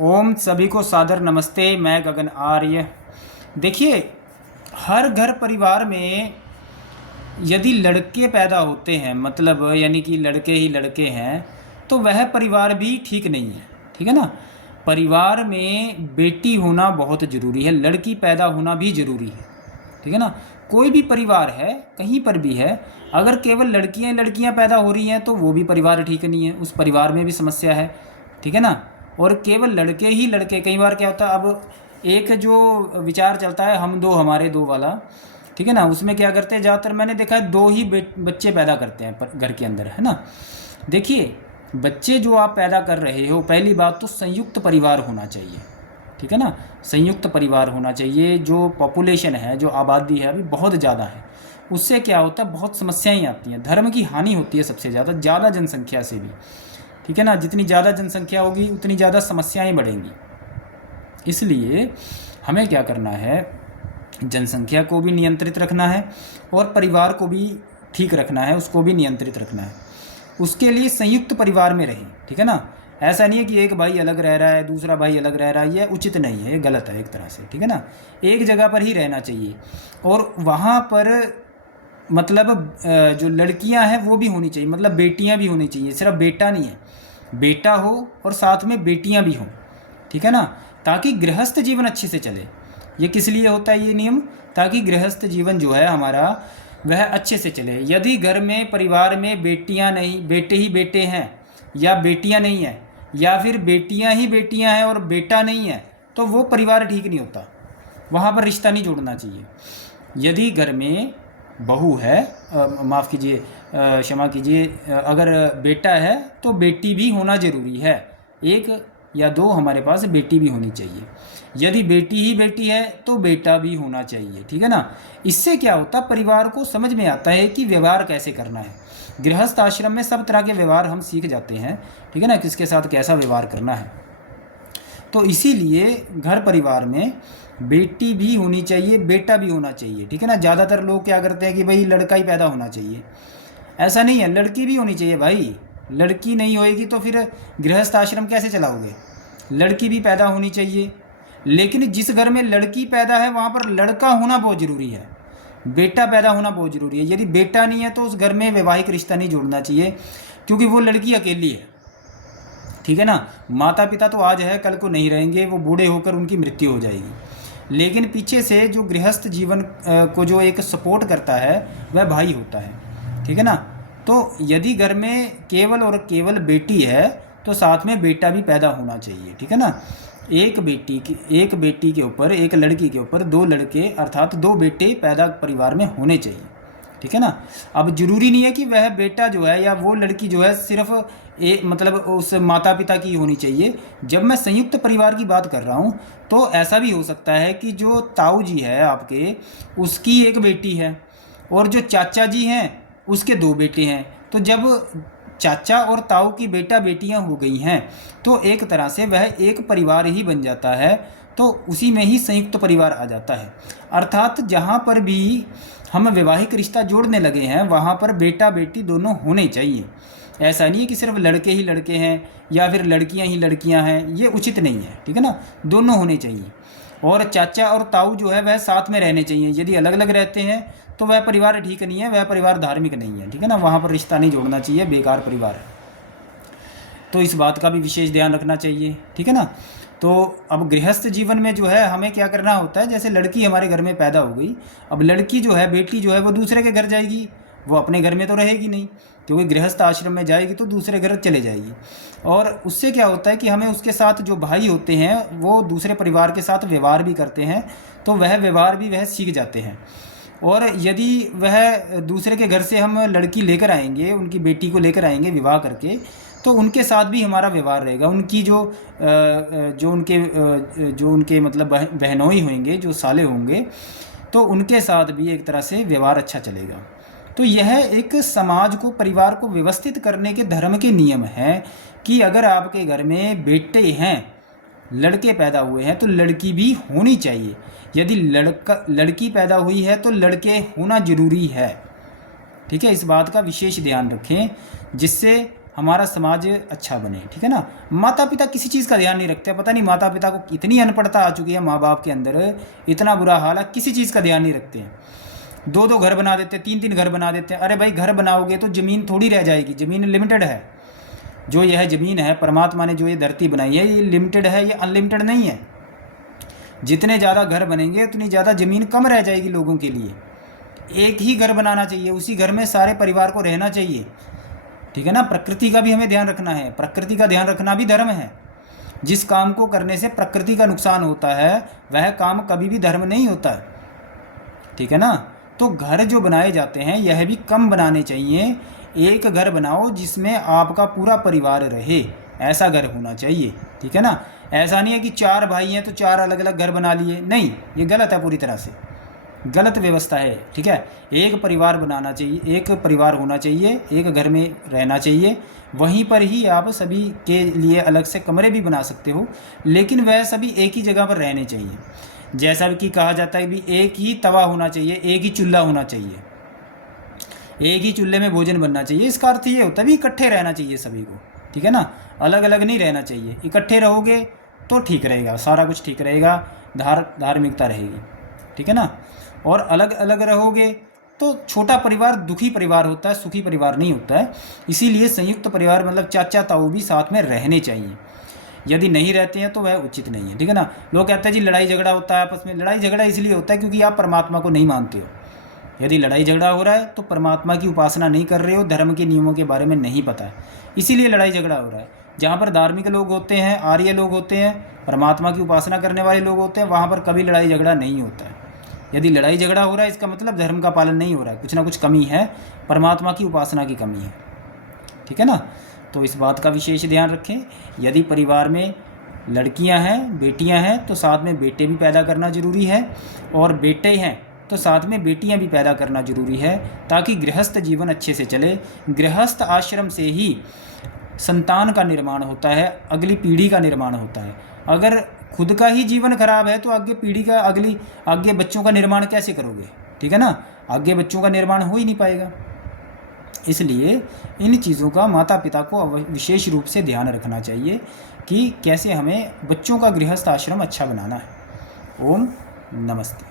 ओम सभी को सादर नमस्ते। मैं गगन आर्य। देखिए, हर घर परिवार में यदि लड़के पैदा होते हैं, मतलब यानी कि लड़के ही लड़के हैं, तो वह परिवार भी ठीक नहीं है। ठीक है ना। परिवार में बेटी होना बहुत ज़रूरी है, लड़की पैदा होना भी ज़रूरी है। ठीक है ना। कोई भी परिवार है, कहीं पर भी है, अगर केवल लड़कियां लड़कियां पैदा हो रही हैं तो वो भी परिवार ठीक नहीं है, उस परिवार में भी समस्या है। ठीक है ना। और केवल लड़के ही लड़के, कई बार क्या होता है, अब एक जो विचार चलता है हम दो हमारे दो वाला, ठीक है ना, उसमें क्या करते हैं, ज़्यादातर मैंने देखा है दो ही बच्चे पैदा करते हैं घर के अंदर, है ना। देखिए, बच्चे जो आप पैदा कर रहे हो, पहली बात तो संयुक्त परिवार होना चाहिए। ठीक है ना। संयुक्त परिवार होना चाहिए। जो पॉपुलेशन है, जो आबादी है अभी बहुत ज़्यादा है, उससे क्या होता है, बहुत समस्याएं आती हैं, धर्म की हानि होती है सबसे ज़्यादा जनसंख्या से भी। ठीक है ना। जितनी ज़्यादा जनसंख्या होगी उतनी ज़्यादा समस्याएं बढ़ेंगी। इसलिए हमें क्या करना है, जनसंख्या को भी नियंत्रित रखना है और परिवार को भी ठीक रखना है, उसको भी नियंत्रित रखना है। उसके लिए संयुक्त परिवार में रहें। ठीक है ना। ऐसा नहीं है कि एक भाई अलग रह रहा है, दूसरा भाई अलग रह रहा है, ये उचित नहीं है, ये गलत है एक तरह से। ठीक है ना। एक जगह पर ही रहना चाहिए और वहाँ पर मतलब जो लड़कियां हैं वो भी होनी चाहिए, मतलब बेटियां भी होनी चाहिए, सिर्फ बेटा नहीं है, बेटा हो और साथ में बेटियां भी हों। ठीक है ना। ताकि गृहस्थ जीवन अच्छे से चले। ये किस लिए होता है ये नियम, ताकि गृहस्थ जीवन जो है हमारा वह अच्छे से चले। यदि घर में परिवार में बेटियां नहीं, बेटे ही बेटे हैं, या बेटियां नहीं हैं, या फिर बेटियां ही बेटियां हैं और बेटा नहीं है, तो वो परिवार ठीक नहीं होता, वहाँ पर रिश्ता नहीं जोड़ना चाहिए। यदि घर में बहू है, माफ़ कीजिए, क्षमा कीजिए, अगर बेटा है तो बेटी भी होना ज़रूरी है। एक या दो हमारे पास बेटी भी होनी चाहिए। यदि बेटी ही बेटी है तो बेटा भी होना चाहिए। ठीक है ना। इससे क्या होता, परिवार को समझ में आता है कि व्यवहार कैसे करना है। गृहस्थ आश्रम में सब तरह के व्यवहार हम सीख जाते हैं। ठीक है ना, किसके साथ कैसा व्यवहार करना है। तो इसीलिए घर परिवार में बेटी भी होनी चाहिए, बेटा भी होना चाहिए। ठीक है ना। ज़्यादातर लोग क्या करते हैं कि भाई लड़का ही पैदा होना चाहिए, ऐसा नहीं है, लड़की भी होनी चाहिए भाई। लड़की नहीं होएगी तो फिर गृहस्थ आश्रम कैसे चलाओगे। लड़की भी पैदा होनी चाहिए, लेकिन जिस घर में लड़की पैदा है वहाँ पर लड़का होना बहुत ज़रूरी है, बेटा पैदा होना बहुत ज़रूरी है। यदि बेटा नहीं है तो उस घर में वैवाहिक रिश्ता नहीं जोड़ना चाहिए, क्योंकि वो लड़की अकेली है। ठीक है ना। माता पिता तो आज है, कल को नहीं रहेंगे, वो बूढ़े होकर उनकी मृत्यु हो जाएगी। लेकिन पीछे से जो गृहस्थ जीवन को जो एक सपोर्ट करता है वह भाई होता है। ठीक है ना। तो यदि घर में केवल और केवल बेटी है तो साथ में बेटा भी पैदा होना चाहिए। ठीक है ना। एक बेटी के ऊपर, एक लड़की के ऊपर दो लड़के अर्थात दो बेटे पैदा परिवार में होने चाहिए। ठीक है ना। अब जरूरी नहीं है कि वह बेटा जो है या वो लड़की जो है सिर्फ मतलब उस माता पिता की होनी चाहिए। जब मैं संयुक्त परिवार की बात कर रहा हूँ तो ऐसा भी हो सकता है कि जो ताऊ जी है आपके, उसकी एक बेटी है और जो चाचा जी हैं उसके दो बेटे हैं। तो जब चाचा और ताऊ की बेटा बेटियां हो गई हैं तो एक तरह से वह एक परिवार ही बन जाता है, तो उसी में ही संयुक्त परिवार आ जाता है। अर्थात जहाँ पर भी हम वैवाहिक रिश्ता जोड़ने लगे हैं वहाँ पर बेटा बेटी दोनों होने चाहिए। ऐसा नहीं है कि सिर्फ लड़के ही लड़के हैं या फिर लड़कियां ही लड़कियां हैं, ये उचित नहीं है। ठीक है ना। दोनों होने चाहिए। और चाचा और ताऊ जो है वह साथ में रहने चाहिए। यदि अलग अलग रहते हैं तो वह परिवार ठीक नहीं है, वह परिवार धार्मिक नहीं है। ठीक है ना। वहाँ पर रिश्ता नहीं जोड़ना चाहिए, बेकार परिवार है। तो इस बात का भी विशेष ध्यान रखना चाहिए। ठीक है ना। तो अब गृहस्थ जीवन में जो है हमें क्या करना होता है, जैसे लड़की हमारे घर में पैदा हो गई, अब लड़की जो है, बेटी जो है, वो दूसरे के घर जाएगी, वो अपने घर में तो रहेगी नहीं, क्योंकि गृहस्थ आश्रम में जाएगी तो दूसरे घर चले जाएगी। और उससे क्या होता है कि हमें उसके साथ जो भाई होते हैं वो दूसरे परिवार के साथ व्यवहार भी करते हैं, तो वह व्यवहार भी वह सीख जाते हैं। और यदि वह दूसरे के घर से हम लड़की लेकर आएंगे, उनकी बेटी को लेकर आएंगे विवाह करके, तो उनके साथ भी हमारा व्यवहार रहेगा। उनकी जो उनके मतलब बहनोई होंगे, जो साले होंगे, तो उनके साथ भी एक तरह से व्यवहार अच्छा चलेगा। तो यह एक समाज को, परिवार को व्यवस्थित करने के धर्म के नियम हैं कि अगर आपके घर में बेटे हैं, लड़के पैदा हुए हैं, तो लड़की भी होनी चाहिए। यदि लड़की पैदा हुई है तो लड़के होना जरूरी है। ठीक है। इस बात का विशेष ध्यान रखें, जिससे हमारा समाज अच्छा बने, ठीक है ना। माता पिता किसी चीज़ का ध्यान नहीं रखते, पता नहीं माता पिता को इतनी अनपढ़ता आ चुकी है माँ बाप के अंदर, इतना बुरा हाल है, किसी चीज़ का ध्यान नहीं रखते हैं। 2-2 घर बना देते हैं, 3-3 घर बना देते हैं। अरे भाई घर बनाओगे तो ज़मीन थोड़ी रह जाएगी, ज़मीन लिमिटेड है। जो यह ज़मीन है, परमात्मा ने जो ये धरती बनाई है, ये लिमिटेड है, ये अनलिमिटेड नहीं है। जितने ज़्यादा घर बनेंगे उतनी ज़्यादा ज़मीन कम रह जाएगी लोगों के लिए। एक ही घर बनाना चाहिए, उसी घर में सारे परिवार को रहना चाहिए, ठीक है ना। प्रकृति का भी हमें ध्यान रखना है, प्रकृति का ध्यान रखना भी धर्म है। जिस काम को करने से प्रकृति का नुकसान होता है वह काम कभी भी धर्म नहीं होता है, ठीक है ना। तो घर जो बनाए जाते हैं यह भी कम बनाने चाहिए। एक घर बनाओ जिसमें आपका पूरा परिवार रहे, ऐसा घर होना चाहिए, ठीक है ना। ऐसा नहीं है कि 4 भाई हैं तो 4 अलग अलग घर बना लिए, नहीं, ये गलत है, पूरी तरह से गलत व्यवस्था है, ठीक है। एक परिवार बनाना चाहिए, एक परिवार होना चाहिए, एक घर में रहना चाहिए। वहीं पर ही आप सभी के लिए अलग से कमरे भी बना सकते हो, लेकिन वह सभी एक ही जगह पर रहने चाहिए। जैसा कि कहा जाता है भी एक ही तवा होना चाहिए, एक ही चूल्हा होना चाहिए, एक ही चूल्हे में भोजन बनना चाहिए। इसका अर्थ ये होता है भी इकट्ठे रहना चाहिए सभी को, ठीक है ना। अलग अलग नहीं रहना चाहिए, इकट्ठे रहोगे तो ठीक रहेगा, सारा कुछ ठीक रहेगा, धार्मिकता रहेगी, ठीक है ना। और अलग अलग रहोगे तो छोटा परिवार दुखी परिवार होता है, सुखी परिवार नहीं होता है। इसीलिए संयुक्त परिवार मतलब चाचा ताऊ भी साथ में रहने चाहिए। यदि नहीं रहते हैं तो वह उचित नहीं है, ठीक है ना। लोग कहते हैं जी लड़ाई झगड़ा होता है आपस में, लड़ाई झगड़ा इसलिए होता है क्योंकि आप परमात्मा को नहीं मानते हो। यदि लड़ाई झगड़ा हो रहा है तो परमात्मा की उपासना नहीं कर रहे हो, धर्म के नियमों के बारे में नहीं पता है, इसीलिए लड़ाई झगड़ा हो रहा है। जहाँ पर धार्मिक लोग होते हैं, आर्य लोग होते हैं, परमात्मा की उपासना करने वाले लोग होते हैं, वहाँ पर कभी लड़ाई झगड़ा नहीं होता है। यदि लड़ाई झगड़ा हो रहा है इसका मतलब धर्म का पालन नहीं हो रहा है, कुछ ना कुछ कमी है, परमात्मा की उपासना की कमी है, ठीक है ना। तो इस बात का विशेष ध्यान रखें। यदि परिवार में लड़कियां हैं, बेटियां हैं तो साथ में बेटे भी पैदा करना ज़रूरी है, और बेटे हैं तो साथ में बेटियां भी पैदा करना ज़रूरी है, ताकि गृहस्थ जीवन अच्छे से चले। गृहस्थ आश्रम से ही संतान का निर्माण होता है, अगली पीढ़ी का निर्माण होता है। अगर खुद का ही जीवन खराब है तो आगे पीढ़ी का आगे बच्चों का निर्माण कैसे करोगे, ठीक है ना। आगे बच्चों का निर्माण हो ही नहीं पाएगा। इसलिए इन चीज़ों का माता पिता को विशेष रूप से ध्यान रखना चाहिए कि कैसे हमें बच्चों का गृहस्थ आश्रम अच्छा बनाना है। ओम नमस्ते।